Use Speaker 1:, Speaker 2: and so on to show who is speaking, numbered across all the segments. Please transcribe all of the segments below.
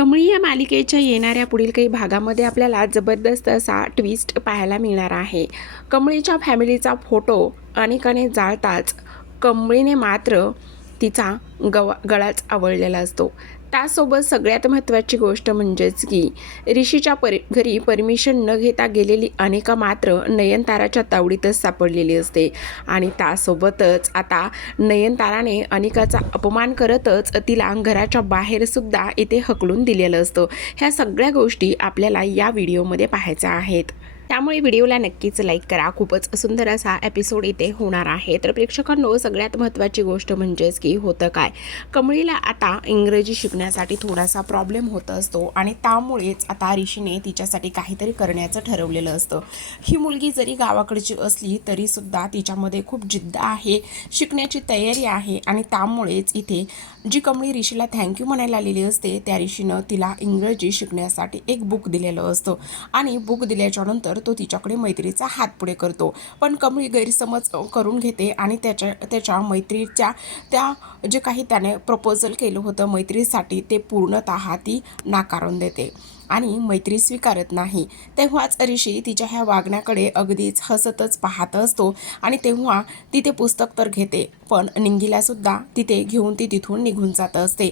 Speaker 1: कमळी या मालिकेच्या येणाऱ्या पुढील काही भागामध्ये आपल्याला जबरदस्त असा ट्विस्ट पाहायला मिळणार आहे. कमळीच्या फॅमिलीचा फोटो अनेकाने जाळताच कमळीने मात्र तिचा गवा गळाच आवळलेला असतो. त्यासोबत सगळ्यात महत्त्वाची गोष्ट म्हणजेच की ऋषीच्या परि घरी परमिशन न घेता गेलेली अनेका मात्र नयनताराच्या तावडीतच सापडलेली असते. आणि त्यासोबतच आता नयनताराने अनिकाचा अपमान करतच तिला घराच्या बाहेरसुद्धा इथे हकलून दिलेलं असतं. ह्या सगळ्या गोष्टी आपल्याला या व्हिडिओमध्ये पाहायच्या आहेत. त्यामुळे व्हिडिओला नक्कीच लाईक करा. खूपच सुंदर असा एपिसोड इथे होणार आहे. तर प्रेक्षकांनो सगळ्यात महत्त्वाची गोष्ट म्हणजेच की होतं काय? कमळीला आता इंग्रजी शिकण्यासाठी थोडासा प्रॉब्लेम होत असतो आणि त्यामुळेच आता ऋषीने तिच्यासाठी काहीतरी करण्याचं ठरवलेलं असतं. ही मुलगी जरी गावाकडची असली तरीसुद्धा तिच्यामध्ये खूप जिद्द आहे शिकण्याची तयारी आहे आणि त्यामुळेच इथे जी कमळी ऋषीला थँक्यू म्हणायला आलेली असते त्या ऋषीनं तिला इंग्रजी शिकण्यासाठी एक बुक दिलेलं असतं. आणि बुक दिल्याच्यानंतर तो तिच्याकडे मैत्रीचा हात पुढे करतो. पण कमळी गैरसमज करून घेते आणि त्याच्या त्याच्या मैत्रीच्या त्या जे काही त्याने प्रपोजल केलं होतं मैत्रीसाठी ते पूर्णतः ती नाकारून देते. आणि मैत्री स्वीकारत नाही. तेव्हाच ऋषी तिच्या ह्या वागण्याकडे अगदीच हसतच पाहत असतो आणि तेव्हा ती ते पुस्तक तर घेते पण निंगीलासुद्धा तिथे घेऊन ती तिथून निघून जात असते.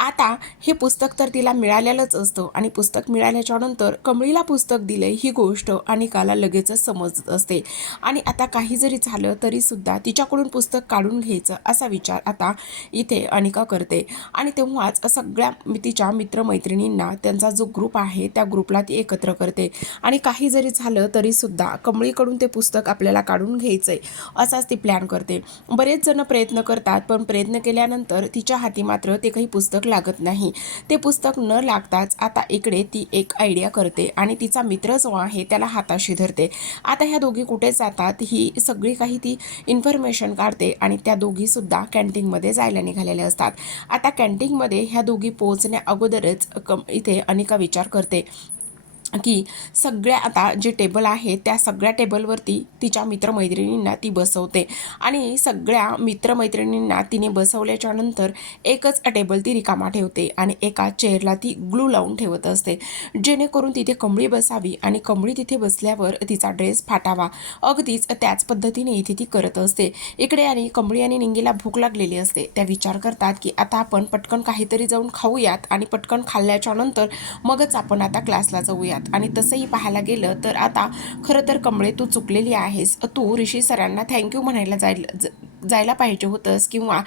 Speaker 1: आता हे पुस्तक तर तिला मिळालेलंच असतं आणि पुस्तक मिळाल्याच्या नंतर कमळीला पुस्तक दिले ही गोष्ट अनिकाला लगेचच समजत असते. आणि आता काही जरी झालं तरीसुद्धा तिच्याकडून पुस्तक काढून घ्यायचं असा विचार आता इथे अनिका करते. आणि तेव्हाच सगळ्या तिच्या मित्रमैत्रिणींना त्यांचा जो ग्रुप आहे त्या ग्रुपला ती एकत्र करते. आणि काही जरी झालं तरीसुद्धा कमळीकडून ते पुस्तक आपल्याला काढून घ्यायचं आहे असाच ती प्लॅन करते. बरेच जण प्रयत्न करतात पण प्रयत्न केल्यानंतर तिच्या हाती मात्र ते काही पुस्तक लागत नाही. ते पुस्तक न लागताच आता इकडे ती एक आयडिया करते आणि तिचा मित्र जो आहे त्याला हाताशी धरते. आता ह्या दोघी कुठे जातात ही सगळी काही ती इन्फॉर्मेशन काढते आणि त्या दोघीसुद्धा कॅन्टीनमध्ये जायला निघालेल्या असतात. आता कॅन्टीनमध्ये ह्या दोघी पोहोचण्या अगोदरच कम इथे अनिका विचार करते की सगळ्या आता जे टेबल आहे त्या सगळ्या टेबलवरती तिच्या मित्रमैत्रिणींना ती बसवते. आणि सगळ्या मित्रमैत्रिणींना तिने बसवल्याच्या नंतर एकच टेबल ती रिकामा ठेवते आणि एका चेअरला ती ग्लू लावून ठेवत असते. जेणेकरून तिथे कमळी बसावी आणि कमळी तिथे बसल्यावर तिचा ड्रेस फाटावा. अगदीच त्याच पद्धतीने इथे ती करत असते. इकडे आणि कमळी आणि निंगीला भूक लागलेली असते. त्या विचार करतात की आता आपण पटकन काहीतरी जाऊन खाऊयात आणि पटकन खाल्ल्याच्या नंतर मगच आपण आता क्लासला जाऊयात. आणि तसंही पाहायला गेलं तर आता खरं तर कमळे तू चुकलेली आहेस. तू ऋषी सरांना थँक्यू म्हणायला जायला ज- जायला पाहिजे होतंस किंवा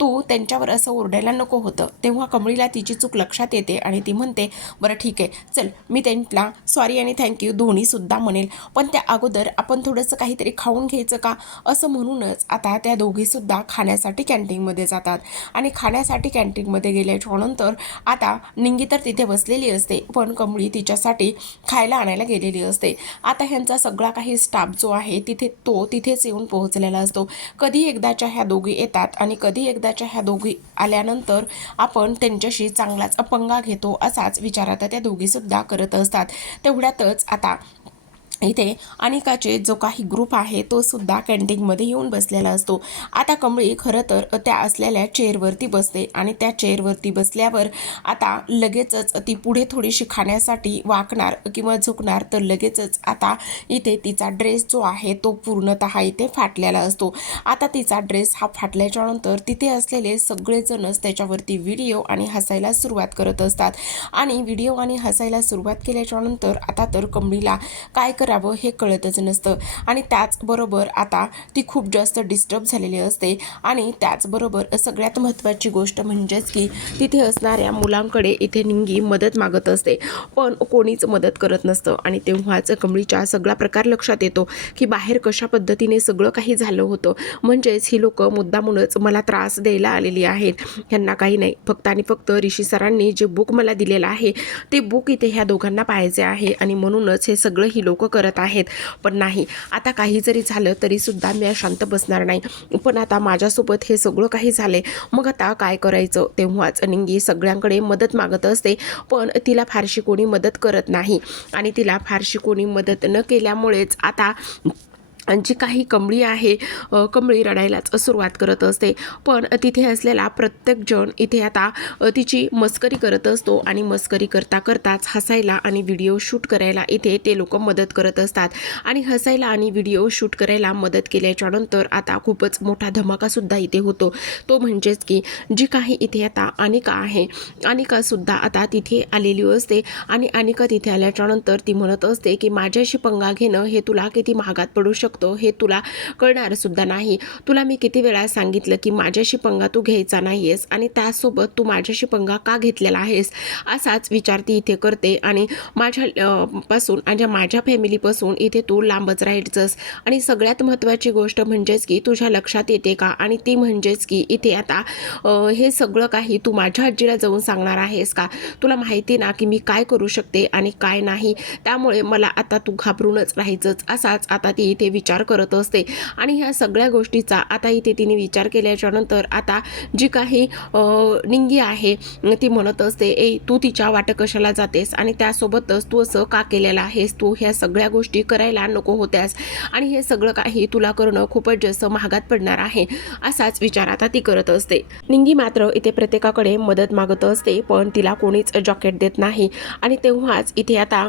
Speaker 1: तू त्यांच्यावर असं ओरडायला नको होतं. तेव्हा कमळीला तिची चूक लक्षात येते आणि ती म्हणते बरं ठीक आहे चल मी त्यांना सॉरी आणि थँक्यू दोन्हीसुद्धा म्हणेल. पण त्या अगोदर आपण थोडंसं काहीतरी खाऊन घ्यायचं का? असं म्हणूनच आता त्या दोघीसुद्धा खाण्यासाठी कॅन्टीनमध्ये जातात. आणि खाण्यासाठी कॅन्टीनमध्ये गेल्याच्यानंतर आता निंगी तर तिथे बसलेली असते पण कमळी तिच्यासाठी खायला आणायला गेलेली असते. आता ह्यांचा सगळा काही स्टाफ जो आहे तिथे तो तिथेच येऊन पोहोचलेला असतो. कधी एकदाच्या ह्या दोघी येतात आणि कधी एकदाच्या ह्या दोघी आल्यानंतर आपण त्यांच्याशी चांगलाच अपंगा घेतो असाच विचार आता त्या दोघीसुद्धा करत असतात. तेवढ्यातच आता इथे अनिकाचे जो काही ग्रुप आहे तो सुद्धा कॅन्टीनमध्ये येऊन बसलेला असतो. आता कमळी खरं तर त्या असलेल्या चेअरवरती बसते आणि त्या चेअरवरती बसल्यावर आता लगेचच ती पुढे थोडीशी खाण्यासाठी वाकणार किंवा झुकणार तर लगेचच आता इथे तिचा ड्रेस जो आहे तो पूर्णतः इथे फाटलेला असतो. आता तिचा ड्रेस हा फाटल्याच्यानंतर तिथे असलेले सगळेजणच त्याच्यावरती व्हिडिओ आणि हसायला सुरुवात करत असतात. आणि व्हिडिओ आणि हसायला सुरुवात केल्याच्यानंतर आता तर कमळीला काय करावं हे कळतच नसतं. आणि त्याचबरोबर आता ती खूप जास्त डिस्टर्ब झालेली असते. आणि त्याचबरोबर सगळ्यात महत्त्वाची गोष्ट म्हणजेच की तिथे असणाऱ्या मुलांकडे इथे निंगी मदत मागत असते. पण कोणीच मदत करत नसतं. आणि तेव्हाच कमळीच्या सगळा प्रकार लक्षात येतो की बाहेर कशा पद्धतीने सगळं काही झालं होतं. म्हणजेच ही लोकं मुद्दामूनच मला त्रास द्यायला आलेली आहेत. ह्यांना काही नाही. फक्त आणि फक्त ऋषी सरांनी जे बुक मला दिलेलं आहे ते बुक इथे ह्या दोघांना पाहायचे आहे. आणि म्हणूनच हे सगळं ही लोक करत आहेत. पण नाही. आता काही जरी झालं तरी सुद्धा मी शांत बसणार नाही. पण आता माझ्यासोबत हे सगळं काही झाले मग आता काय करायचं? तेव्हाच निंगी सगळ्यांकडे मदत मागत असते. पण तिला फारशी कोणी मदत करत नाही. आणि तिला फारशी कोणी मदत न केल्यामुळेच आता जी काही कमळी आहे कमळी रडायलाच सुरुवात करत असते. पण तिथे असलेला प्रत्येकजण इथे आता तिची मस्करी करत असतो आणि मस्करी करता करताच हसायला आणि व्हिडिओ शूट करायला इथे ते लोक मदत करत असतात. आणि हसायला आणि व्हिडिओ शूट करायला मदत केल्याच्यानंतर आता खूपच मोठा धमाकासुद्धा इथे होतो. तो म्हणजेच की जी काही इथे आता अनिका आहे अनिकासुद्धा आता तिथे आलेली असते आणि अनिका तिथे आल्याच्यानंतर ती म्हणत असते की माझ्याशी पंगा घेणं हे तुला किती महागात पडू शकतं? हे तुला कळणार सुद्धा नाही. तुला मी किती वेळा सांगितलं की माझ्याशी पंगा तू घ्यायचा नाही आहेस आणि त्यासोबत तू माझ्याशी पंगा का घेतलेला आहेस? असाच विचार ती इथे करते आणि माझ्या पासून आणि माझ्या फॅमिलीपासून इथे तू लांबच राहायचंस. आणि सगळ्यात महत्त्वाची गोष्ट म्हणजेच की तुझ्या लक्षात येते का? आणि ती म्हणजेच की इथे आता हे सगळं काही तू माझ्या आजीला जाऊन सांगणार आहेस का? तुला माहिती ना की मी काय करू शकते आणि काय नाही? त्यामुळे मला आता तू घाबरूनच राहायचंच असाच आता ती इथे विचार करत असते. आणि ह्या सगळ्या गोष्टीचा आता इथे तिने विचार केल्याच्यानंतर आता जी काही निंगी आहे ती म्हणत असते ए तू तिच्या वाट कशाला जातेस? आणि त्यासोबतच तू असं का केलेलं आहेस? तू ह्या सगळ्या गोष्टी करायला नको होत्यास. आणि हे सगळं काही तुला करणं खूपच जास्त महागात पडणार आहे. असाच विचार आता ती करत असते. निंगी मात्र इथे प्रत्येकाकडे मदत मागत असते पण तिला कोणीच जॉकेट देत नाही. आणि तेव्हाच इथे आता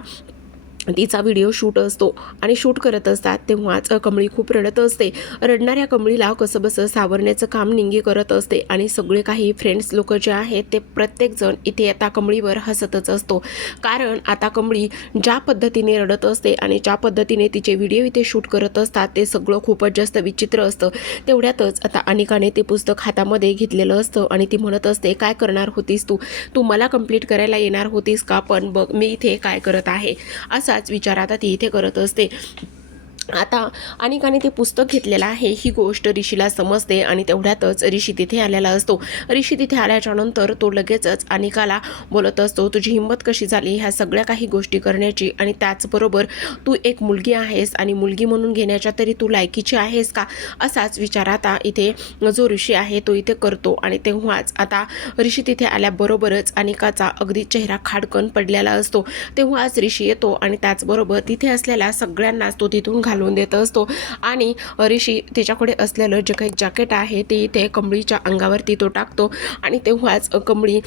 Speaker 1: तिचा व्हिडिओ शूट असतो आणि शूट करत असतात तेव्हाच कमळी खूप रडत असते. रडणाऱ्या कमळीला कसंबसं सावरण्याचं काम निंगी करत असते आणि सगळे काही फ्रेंड्स लोक जे आहेत ते प्रत्येकजण इथे आता कमळीवर हसतच असतो. कारण आता कमळी ज्या पद्धतीने रडत असते आणि ज्या पद्धतीने तिचे व्हिडिओ इथे शूट करत असतात ते सगळं खूपच जास्त विचित्र असतं. तेवढ्यातच आता अनिकाने ते पुस्तक हातामध्ये घेतलेलं असतं आणि ती म्हणत असते काय करणार होतीस तू? तू मला कंप्लीट करायला येणार होतीस का? पण बघ मी इथे काय करत आहे. असं असाच विचार आता ती इथे करत असते. आता अनेकाने ते पुस्तक घेतलेलं आहे. ही गोष्ट ऋषीला समजते आणि तेवढ्यातच ऋषी तिथे आलेला असतो. ऋषी तिथे आल्याच्यानंतर तो लगेचच अनिकाला बोलत असतो तुझी हिंमत कशी झाली? ह्या सगळ्या काही गोष्टी करण्याची आणि त्याचबरोबर तू एक मुलगी आहेस आणि मुलगी म्हणून घेण्याच्या तरी तू लायकीची आहेस का? असाच विचार आता इथे जो ऋषी आहे तो इथे करतो आणि तेव्हाच आता ऋषी तिथे आल्याबरोबरच अनिकाचा अगदी चेहरा खाडकन पडलेला असतो. तेव्हाच ऋषी येतो आणि त्याचबरोबर तिथे असलेल्या सगळ्यांनाच तो तिथून घालून देत असतो. आणि ऋषी त्याच्याकडे असलेलं जे काही जॅकेट आहे ते इथे कमळीच्या अंगावरती तो टाकतो. आणि तेव्हाच कमळी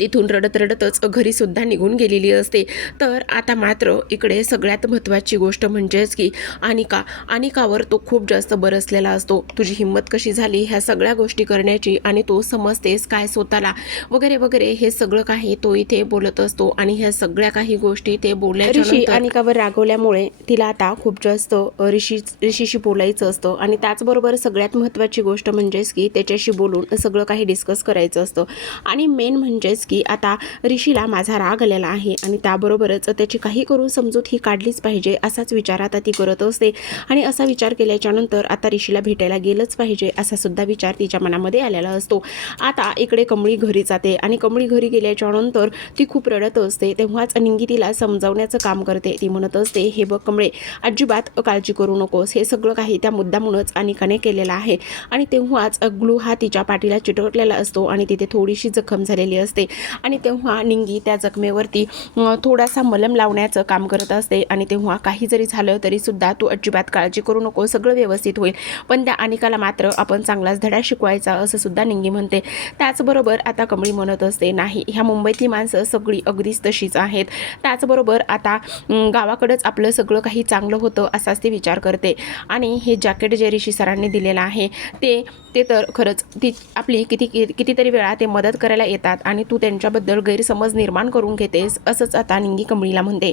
Speaker 1: तिथून रडत रडतच घरी सुद्धा निघून गेलेली असते. तर आता मात्र इकडे सगळ्यात महत्त्वाची गोष्ट म्हणजेच की अनिका. अनिकावर तो खूप जास्त बरसलेला असतो. तुझी हिंमत कशी झाली ह्या सगळ्या गोष्टी करण्याची आणि तो समजतेस काय स्वतःला? वगैरे वगैरे हे सगळं काही तो इथे बोलत असतो आणि ह्या सगळ्या काही गोष्टी ते बोलल्याच्या
Speaker 2: ऋषी अनिकावर रागवल्यामुळे तिला आता खूप जास्त ऋषी ऋषीशी बोलायचं असतं आणि त्याचबरोबर सगळ्यात महत्त्वाची गोष्ट म्हणजेच की त्याच्याशी बोलून सगळं काही डिस्कस करायचं असतं. आणि मेन म्हणजेच की आता ऋषीला माझा राग आलेला आहे आणि त्याबरोबरच त्याची काही करून समजूत ही काढलीच पाहिजे असाच विचार आता ती करत असते. आणि असा विचार केल्याच्यानंतर आता ऋषीला भेटायला गेलंच पाहिजे असा सुद्धा विचार तिच्या मनामध्ये आलेला असतो. आता इकडे कमळी घरी जाते आणि कमळी घरी गेल्याच्यानंतर ती खूप रडत असते. तेव्हाच निंगी तिला समजावण्याचं काम करते. ती म्हणत असते हे बघ कमळे अजिबात काळजी करू नकोस. हे सगळं काही त्या मुद्दामूनच अनिकाने केलेलं आहे. आणि तेव्हाच ग्लू हा तिच्या पाठीला चिटकलेला असतो आणि तिथे थोडीशी जखम झालेली असते. आणि तेव्हा निंगी त्या जखमेवरती थोडासा मलम लावण्याचं काम करत असते. आणि तेव्हा काही जरी झालं तरी सुद्धा तू अजिबात काळजी करू नको. सगळं व्यवस्थित होईल. पण त्या अनिकाला मात्र आपण चांगलाच धडा शिकवायचा असं सुद्धा निंगी म्हणते. त्याचबरोबर आता कमळी म्हणत असते नाही ह्या मुंबईतली माणसं सगळी अगदीच तशीच आहेत. त्याचबरोबर आता गावाकडंच आपलं सगळं काही चांगलं होतं असाच ते विचार करते. आणि हे जॅकेट जे ऋषी सरांनी दिलेलं आहे ते ते तर खरंच ती आपली किती कितीतरी वेळा ते मदत करायला येतात आणि तू त्यांच्याबद्दल गैरसमज निर्माण करून घेतेस असंच आता निंगी कमळीला म्हणते.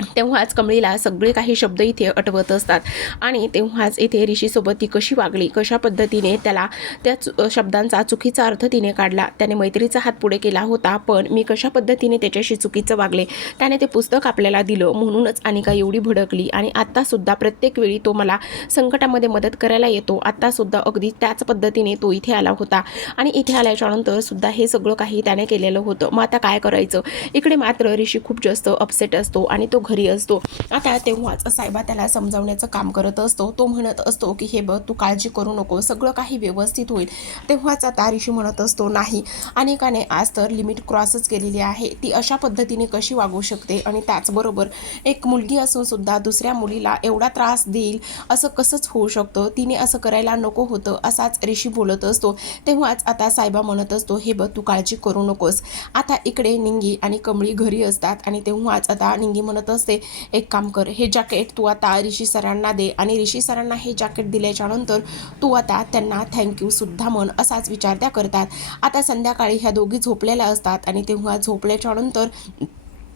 Speaker 2: तेव्हाच कमळीला सगळे काही शब्द इथे आठवत असतात. आणि तेव्हाच इथे ऋषीसोबत ती कशी वागली कशा पद्धतीने त्याला त्या चु- शब्दांचा चुकीचा अर्थ तिने काढला त्याने मैत्रीचा हात पुढे केला होता पण मी कशा पद्धतीने त्याच्याशी चुकीचं वागले त्याने ते पुस्तक आपल्याला दिलं म्हणूनच अनिका एवढी भडकली. आणि आत्तासुद्धा प्रत्येक वेळी तो मला संकटामध्ये मदत करायला येतो. आत्तासुद्धा अगदी त्याच पद्धतीने तो इथे आला होता. आणि इथे आल्याच्यानंतर सुद्धा हे सगळं काही त्याने केलेलं होतं. मग आता काय करायचं? इकडे मात्र ऋषी खूप जास्त अपसेट असतो आणि तो घरी असतो. आता तेव्हाच साहेबा त्याला समजावण्याचं काम करत असतो. तो म्हणत असतो की हे बघ तू काळजी करू नको. सगळं काही व्यवस्थित होईल. तेव्हाच आता ऋषी म्हणत असतो नाही. अनेकाने आज तर लिमिट क्रॉसच केलेली आहे. ती अशा पद्धतीने कशी वागू शकते? आणि त्याचबरोबर एक मुलगी असून सुद्धा दुसऱ्या मुलीला एवढा त्रास देईल असं कसंच होऊ शकतं? तिने असं करायला नको होतं असाच ऋषी बोलत असतो. तेव्हाच आता साहेबा म्हणत असतो हे बघ तू काळजी करू नकोस. आता इकडे निंगी आणि कमळी घरी असतात आणि तेव्हाच आता निंगी म्हणत असते. एक काम कर हे जॅकेट तू आता ऋषी सरांना दे आणि ऋषी सरांना हे जॅकेट दिल्याच्यानंतर तू आता त्यांना थँक्यू सुद्धा म्हण असाच विचार त्या करतात. आता संध्याकाळी ह्या दोघी झोपलेल्या असतात आणि तेव्हा झोपल्याच्यानंतर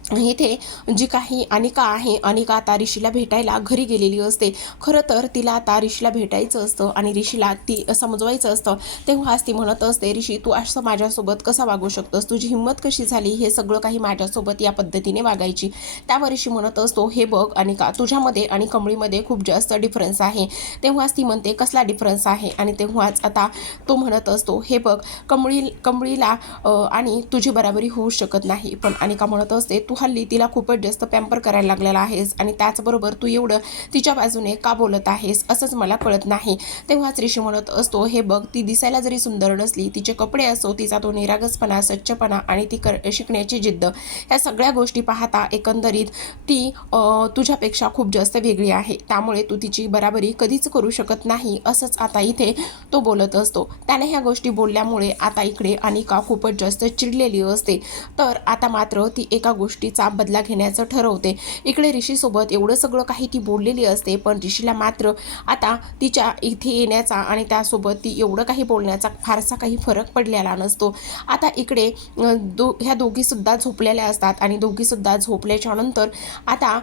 Speaker 2: इथे जी काही अनिका आहे अनिका आता ऋषीला भेटायला घरी गेलेली असते. खरं तर तिला आता ऋषीला भेटायचं असतं आणि ऋषीला ती समजवायचं असतं. तेव्हाच ती म्हणत असते ऋषी तू असं माझ्यासोबत कसा वागू शकतोस? तुझी हिंमत कशी झाली? हे सगळं काही माझ्यासोबत या पद्धतीने वागायची. त्यावर ऋषी म्हणत असतो हे बघ अनिका तुझ्यामध्ये आणि कमळीमध्ये खूप जास्त डिफरन्स आहे. तेव्हाच ती म्हणते कसला डिफरन्स आहे? आणि तेव्हाच आता तो म्हणत असतो हे बघ कमळी कमळीला आणि तुझी बराबरी होऊ शकत नाही. पण अनिका म्हणत असते तू हल्ली तिला खूपच जास्त पॅम्पर करायला लागलेला आहेस आणि त्याचबरोबर तू एवढं तिच्या बाजूने का बोलत आहेस असंच मला कळत नाही. तेव्हाच ऋषी म्हणत असतो हे बघ ती दिसायला जरी सुंदर नसली तिचे कपडे असो तिचा तो निरागसपणा स्वच्छपणा आणि ती कर शिकण्याची जिद्द ह्या सगळ्या गोष्टी पाहता एकंदरीत ती तुझ्यापेक्षा खूप जास्त वेगळी आहे. त्यामुळे तू तिची बराबरी कधीच करू शकत नाही असंच आता इथे तो बोलत असतो. त्याने ह्या गोष्टी बोलल्यामुळे आता इकडे अनिका खूपच जास्त चिडलेली असते. तर आता मात्र ती एका गोष्टी गोष्टीचा बदला घेण्याचं ठरवते. इकडे ऋषीसोबत एवढं सगळं काही ती बोललेली असते पण ऋषीला मात्र आता तिच्या इथे येण्याचा आणि त्यासोबत ती एवढं काही बोलण्याचा फारसा काही फरक पडलेला नसतो. आता इकडे दो ह्या दोघीसुद्धा झोपलेल्या असतात आणि दोघीसुद्धा झोपल्याच्यानंतर आता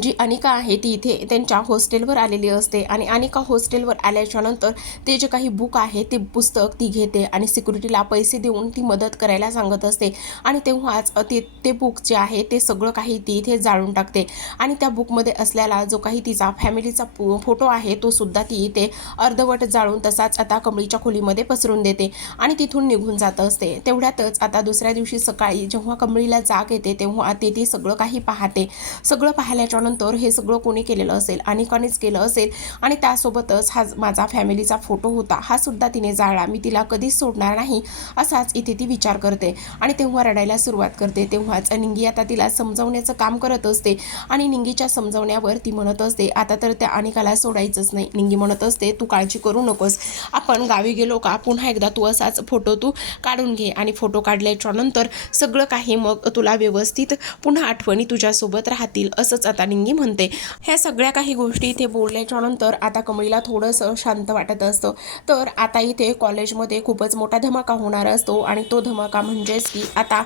Speaker 2: जी अनिका आहे ती इथे त्यांच्या हॉस्टेलवर आलेली असते आणि अनिका हॉस्टेलवर आल्याच्यानंतर ते जे काही बुक आहे ते पुस्तक ती घेते आणि सिक्युरिटीला पैसे देऊन ती मदत करायला सांगत असते. आणि तेव्हाच ते ते बुक जे आहे ते सगळं काही ती इथे जाळून टाकते. आणि त्या बुकमध्ये असलेला जो काही तिचा फॅमिलीचा फोटो आहे तो सुद्धा ती इथे अर्धवट जाळून तसाच आता कमळीच्या खोलीमध्ये पसरून देते आणि तिथून निघून जात असते. तेवढ्यातच आता दुसऱ्या दिवशी सकाळी जेव्हा कमळीला जाग येते तेव्हा ते ते सगळं काही पाहते. सगळं पाहायला त्याच्यानंतर हे सगळं कोणी केलेलं असेल अनिकानेच केलं असेल आणि त्यासोबतच हा माझा फॅमिलीचा फोटो होता हा सुद्धा तिने जाळला. मी तिला कधीच सोडणार नाही असाच इथे ती विचार करते आणि तेव्हा रडायला सुरुवात करते. तेव्हाच निंगी आता तिला समजावण्याचं काम करत असते आणि निंगीच्या समजावण्यावर ती म्हणत असते आता तर त्या अनिकाला सोडायचंच नाही. निंगी म्हणत असते तू काळजी करू नकोस. आपण गावी गेलो का? पुन्हा एकदा तू असाच फोटो तू काढून घे. आणि फोटो काढल्याच्या नंतर सगळं काही मग तुला व्यवस्थित पुन्हा आठवणी तुझ्यासोबत राहतील असंच आता निंगी म्हणते. ह्या सगळ्या काही गोष्टी इथे बोलल्याच्या नंतर आता कमळीला थोडंसं शांत वाटत असतं. तर आता इथे कॉलेजमध्ये खूपच मोठा धमाका होणार असतो आणि तो धमाका म्हणजेच की आता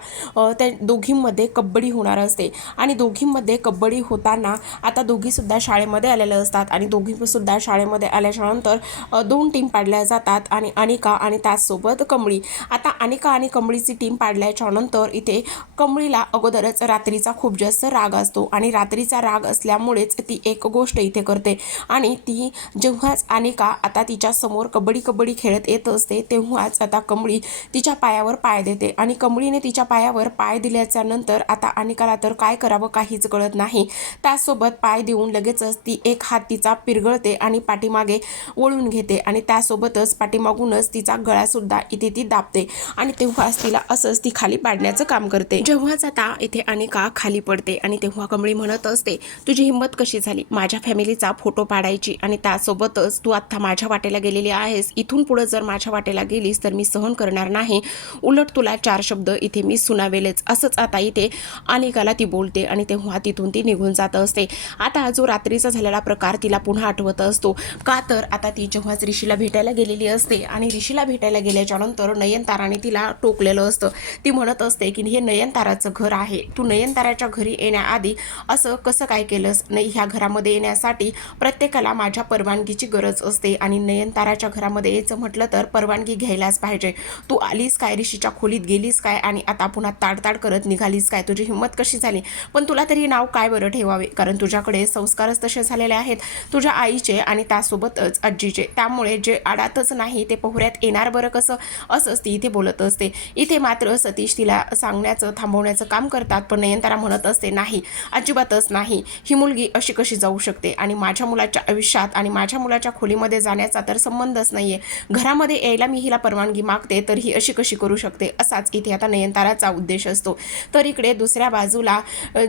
Speaker 2: त्या दोघींमध्ये कबड्डी होणार असते. आणि दोघींमध्ये कबड्डी होताना आता दोघीसुद्धा शाळेमध्ये आलेल्या असतात आणि दोघीसुद्धा शाळेमध्ये आल्याच्यानंतर नंतर दोन टीम पाडल्या जातात आणि अनिका आणि त्याचसोबत कमळी. आता अनिका आणि कमळीची टीम पाडल्याच्या नंतर इथे कमळीला अगोदरच रात्रीचा खूप जास्त राग असतो आणि रात्रीचा राग असल्यामुळेच ती एक गोष्ट इथे करते. आणि ती जेव्हाच अनिका आता तिच्या समोर कबड्डी कबड्डी खेळत येत असते तेव्हाच आता कमळी तिच्या पायावर पाय देते. आणि कमळीने तिच्या पायावर पाय दिल्याच्या नंतर आता अनिकाला तर काय करावं काहीच कळत नाही. त्यासोबत पाय देऊन लगेचच ती एक हात तिचा पिरगळते आणि पाठीमागे वळून घेते. आणि त्यासोबतच पाठीमागूनच तिचा गळासुद्धा इथे ती दाबते. आणि तेव्हाच तिला असंच ती खाली पाडण्याचं काम करते. जेव्हाच आता इथे अनिका खाली पडते आणि तेव्हा कमळी म्हणत असते तुझी हिंमत कशी झाली? माझ्या फॅमिलीचा फोटो पाडायची आणि त्यासोबतच तू आत्ता माझ्या वाटेला गेलेली आहेस. इथून पुढं जर माझ्या वाटेला गेलीस तर मी सहन करणार नाही. उलट तुला चार शब्द इथे मी सुनावेलेच. असंच आता इथे अनेकाला ती बोलते आणि तेव्हा तिथून ती निघून जात असते. आता जो रात्रीचा झालेला प्रकार तिला पुन्हा आठवत असतो. का तर आता ती जेव्हाच ऋषीला भेटायला गेलेली असते आणि ऋषीला भेटायला गेल्याच्यानंतर नयनताराने तिला टोकलेलं असतं. ती म्हणत असते की हे नयनताराचं घर आहे. तू नयनताराच्या घरी येण्याआधी असं
Speaker 1: कसं काय केलंस? नाही ह्या घरामध्ये येण्यासाठी प्रत्येकाला माझ्या परवानगीची गरज असते आणि नयनताराच्या घरामध्ये यायचं म्हटलं तर परवानगी घ्यायलाच पाहिजे. तू आलीस काय? ऋषीच्या खोलीत गेलीस काय? आणि आता पुन्हा ताडताड करत निघालीस काय? तुझी हिंमत कशी झाली? पण तुला तरी नाव काय बरं ठेवावे? कारण तुझ्याकडे संस्कारच तसे झालेले आहेत. तुझ्या आईचे आणि त्यासोबतच आजीचे. त्यामुळे जे आडातच नाही ते पोहऱ्यात येणार बरं कसं? असंच ती इथे बोलत असते. इथे मात्र सतीश तिला सांगण्याचं थांबवण्याचं काम करतात पण नयनतारा म्हणत असते नाही अजिबातच नाही. नाही. ही मुलगी अशी कशी जाऊ शकते? आणि माझ्या मुलाच्या आयुष्यात आणि माझ्या मुलाच्या खोलीमध्ये जाण्याचा तर संबंधच नाही आहे घरामध्ये यायला मी हिला परवानगी मागते तर ही अशी कशी करू शकते? असाच इथे आता नयनताराचा उद्देश असतो. तर इकडे दुसऱ्या बाजूला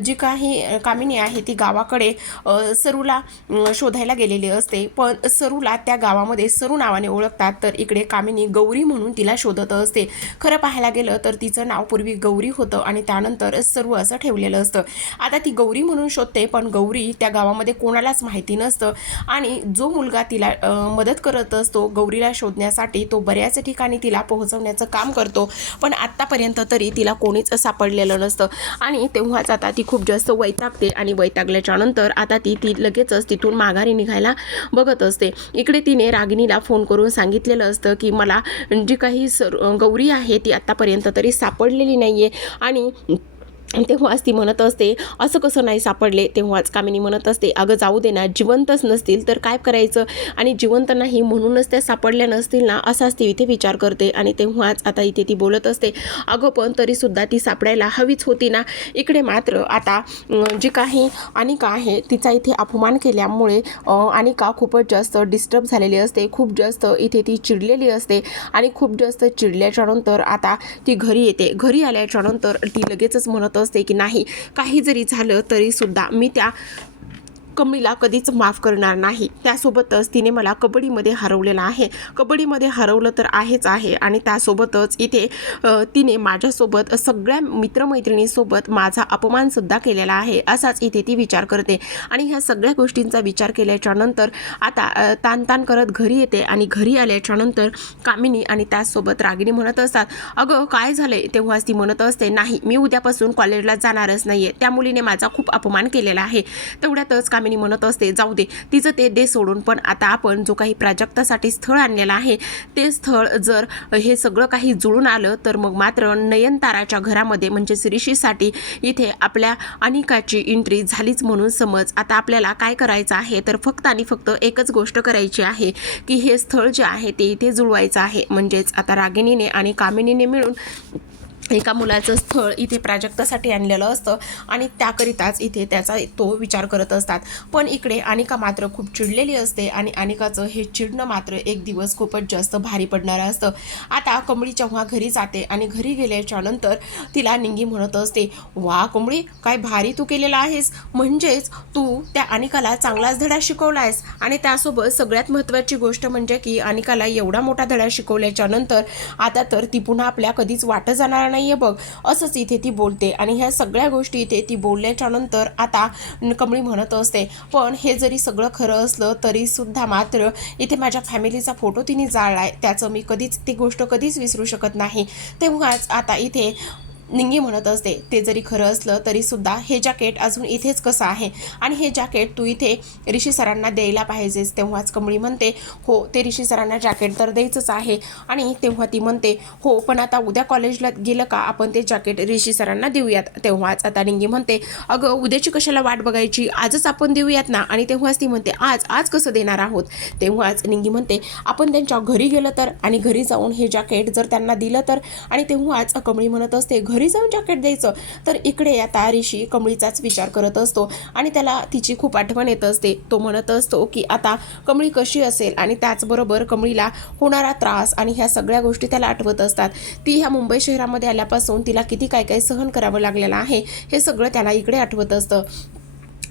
Speaker 1: जी काही कामिनी आहे ती गावाकडे सरूला शोधायला गेलेली असते. पण सरूला त्या गावामध्ये सरू नावाने ओळखतात. तर इकडे कामिनी गौरी म्हणून तिला शोधत असते. खरं पाहायला गेलं तर तिचं नाव पूर्वी गौरी होतं आणि त्यानंतर सरू असं ठेवलेलं असतं. आता ती गौरी म्हणून शोधते पण गौरी त्या गावामध्ये कोणालाच माहिती नसतं. आणि जो मुलगा तिला मदत करत असतो गौरीला शोधण्यासाठी तो बऱ्याच ठिकाणी तिला पोहोचवण्याचं काम करतो. पण आत्तापर्यंत तरी तिला कोणीच सापडलेलं नसतं. आणि तेव्हाच आता ती खूप जास्त वैतागते आणि वैतागल्याच्या नंतर आता ती ती लगेचच तिथून माघारी निघायला बघत असते. इकडे तिने रागिणीला फोन करून सांगितलेलं असतं की मला जी काही सर गौरी आहे ती आत्तापर्यंत तरी सापडलेली नाही आहे आणि तेव्हाच ती म्हणत असते असं कसं नाही सापडले? तेव्हाच कामिनी म्हणत असते अगं जाऊ दे ना जिवंतच नसतील तर काय करायचं? आणि जिवंत नाही म्हणूनच त्या सापडल्या नसतील ना असाच ती इथे विचार करते आणि तेव्हाच आता इथे ती बोलत असते अगं पण तरीसुद्धा ती सापडायला हवीच होती ना. इकडे मात्र आता जी काही अनिका आहे तिचा इथे अपमान केल्यामुळे अनिका खूपच जास्त डिस्टर्ब झालेली असते खूप जास्त इथे ती चिडलेली असते आणि खूप जास्त चिडल्याच्यानंतर आता ती घरी येते. घरी आल्याच्यानंतर ती लगेचच म्हणत असते की नाही काही जरी झालं तरी सुद्धा मी त्या कमीला कधीच माफ करणार नाही. त्यासोबतच तिने मला कबड्डीमध्ये हरवलेलं आहे. कबड्डीमध्ये हरवलं तर आहेच आहे आणि त्यासोबतच इथे तिने माझ्यासोबत सगळ्या मित्रमैत्रिणीसोबत माझा अपमानसुद्धा केलेला आहे असाच इथे ती विचार करते. आणि ह्या सगळ्या गोष्टींचा विचार केल्याच्यानंतर आता ताणताण करत घरी येते आणि घरी आल्याच्यानंतर कामिनी आणि त्याचसोबत रागिनी म्हणत असतात अगं काय झालंय? तेव्हाच ती म्हणत असते नाही मी उद्यापासून कॉलेजला जाणारच नाहीये. त्या मुलीने माझा खूप अपमान केलेला आहे. तेवढ्यातच कामिनी म्हणत असते जाऊ दे. तिचं ते दे सोडून पण आता आपण जो काही प्राजक्तासाठी स्थळ आणलेलं आहे ते स्थळ जर हे सगळं काही जुळून आलं तर मग मात्र नयनताराच्या घरामध्ये म्हणजेच ऋषीसाठी इथे आपल्या अनिकाची एंट्री झालीच म्हणून समज. आता आपल्याला काय करायचं आहे? तर फक्त आणि फक्त एकच गोष्ट करायची आहे की हे स्थळ जे आहे ते इथे जुळवायचं आहे. म्हणजेच आता रागिणीने आणि कामिनीने मिळून एका मुलाचं स्थळ इथे प्राजक्तासाठी आणलेलं असतं आणि त्याकरिताच इथे त्याचा तो विचार करत असतात. पण इकडे अनिका मात्र खूप चिडलेली असते आणि अनिकाचं हे चिडणं मात्र एक दिवस खूपच जास्त भारी पडणारं असतं. आता कमळी जेव्हा घरी जाते आणि घरी गेल्याच्यानंतर तिला निंगी म्हणत असते वा कमळी काय भारी तू केलेला आहेस. म्हणजेच तू त्या अनिकाला चांगलाच धडा शिकवला आहेस आणि त्यासोबत सगळ्यात महत्त्वाची गोष्ट म्हणजे की अनिकाला एवढा मोठा धडा शिकवल्याच्या नंतर आता तर ती पुन्हा आपल्या कधीच वाटत जाणार नाही. नाहीये बघ. असंच इथे ती बोलते आणि ह्या सगळ्या गोष्टी इथे ती बोलल्याच्या नंतर आता कमळी म्हणत असते पण हे जरी सगळं खरं असलं तरीसुद्धा मात्र इथे माझ्या फॅमिलीचा फोटो तिने जाळलाय. त्याचं मी कधीच ती गोष्ट कधीच विसरू शकत नाही. तेव्हाच आता इथे निंगी म्हणत असते ते जरी खरं असलं तरी सुद्धा हे जॅकेट अजून इथेच कसं आहे? आणि हे जॅकेट तू इथे ऋषी सरांना द्यायला पाहिजेस. तेव्हाच कमळी म्हणते हो ते ऋषी सरांना जॅकेट तर द्यायचंच आहे. आणि तेव्हा ती म्हणते हो पण आता उद्या कॉलेजला गेलं का? आपण ते जॅकेट ऋषी सरांना देऊयात. तेव्हाच आता निंगी म्हणते अगं उद्याची कशाला वाट बघायची? आजच आपण देऊयात ना? आणि तेव्हाच ती म्हणते आज आज कसं देणार आहोत? तेव्हाच निंगी म्हणते आपण त्यांच्या घरी गेलं तर आणि घरी जाऊन हे जॅकेट जर त्यांना दिलं तर? आणि तेव्हाच कमळी म्हणत असते घरी जाऊन जॅकेट द्यायचं. तर इकडे आता ऋषी कमळीचाच विचार करत असतो आणि त्याला तिची खूप आठवण येत असते. तो म्हणत असतो की आता कमळी कशी असेल? आणि त्याचबरोबर कमळीला होणारा त्रास आणि ह्या सगळ्या गोष्टी त्याला आठवत असतात. ती ह्या मुंबई शहरामध्ये आल्यापासून तिला किती काय काय सहन करावं लागलेलं आहे हे सगळं त्याला इकडे आठवत असतं.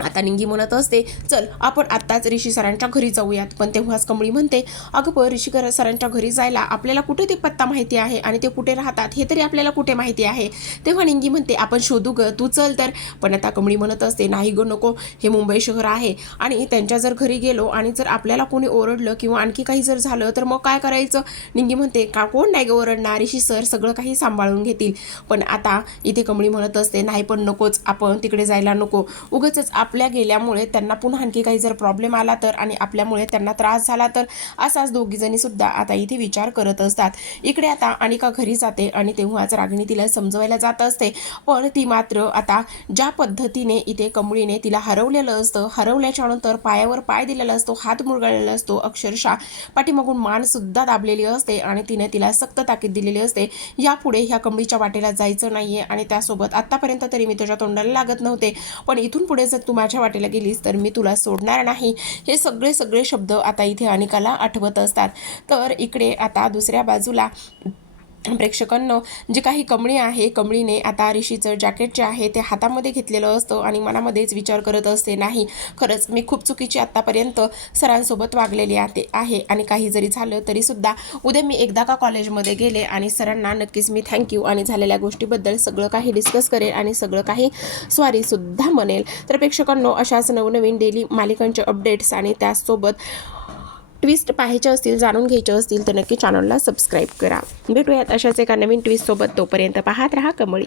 Speaker 1: आता निंगी म्हणत असते चल आपण आत्ताच ऋषी सरांच्या घरी जाऊयात. पण तेव्हाच कमळी म्हणते अगं पण ऋषी सरांच्या घरी जायला आपल्याला कुठे ते पत्ता माहिती आहे आणि ते कुठे राहतात हे तरी आपल्याला कुठे माहिती आहे? तेव्हा निंगी म्हणते आपण शोधू ग तू चल तर. पण आता कमळी म्हणत असते नाही ग नको हे मुंबई शहर आहे आणि त्यांच्या जर घरी गेलो आणि जर आपल्याला कोणी ओरडलं किंवा आणखी काही जर झालं तर मग काय करायचं? निंगी म्हणते का कोण नाही ग ओरडणार? ऋषी सर सगळं काही सांभाळून घेतील. पण आता इथे कमळी म्हणत असते नाही पण नकोच आपण तिकडे जायला नको. उगाचच आपल्या गेल्यामुळे त्यांना पुन्हा आणखी काही जर प्रॉब्लेम आला तर आणि आपल्यामुळे त्यांना त्रास झाला तर असाच दोघीजणी सुद्धा आता इथे विचार करत असतात. इकडे आता अनिका घरी जाते आणि तेव्हाच रागिणी तिला समजवायला जात असते. पण ती मात्र आता ज्या पद्धतीने इथे कमळीने तिला हरवलेलं असतं हरवल्याच्यानंतर पायावर पाय दिलेला असतो हात मुरगळलेला असतो अक्षरशः पाठीमागून मानसुद्धा दाबलेली असते आणि तिने तिला सक्त ताकीद दिलेली असते. यापुढे ह्या कमळीच्या वाटेला जायचं नाहीये आणि त्यासोबत आत्तापर्यंत तरी मी तुझ्या तोंडाला लागत नव्हते. पण इथून पुढे जर तुम्हाला माझ्या वाटेला गेलीस तर मी तुला सोडणार नाही. हे सगळे सगळे शब्द आता इथे अनेकाला आठवत असतात. तर इकडे आता दुसऱ्या बाजूला प्रेक्षकांनो जी काही कमळी आहे कमळीने आता ऋषीचं जॅकेट जे आहे ते हातामध्ये घेतलेलं असतं आणि मनामध्येच विचार करत असते नाही खरंच मी खूप चुकीची आत्तापर्यंत सरांसोबत वागलेली आहे आहे आणि काही जरी झालं तरीसुद्धा उद्या मी एकदा का कॉलेजमध्ये गेले आणि सरांना नक्कीच मी थँक्यू आणि झालेल्या गोष्टीबद्दल सगळं काही डिस्कस करेल आणि सगळं काही स्वारीसुद्धा म्हणेल. तर प्रेक्षकांनो अशाच नवनवीन डेली मालिकांचे अपडेट्स आणि त्याचसोबत ट्विस्ट पाहायचे असतील जाणून घ्यायचे असतील तर नक्की चॅनलला सबस्क्राईब करा. भेटूयात अशाच एका नवीन ट्विस्टसोबत तोपर्यंत पाहत राहा कमळी.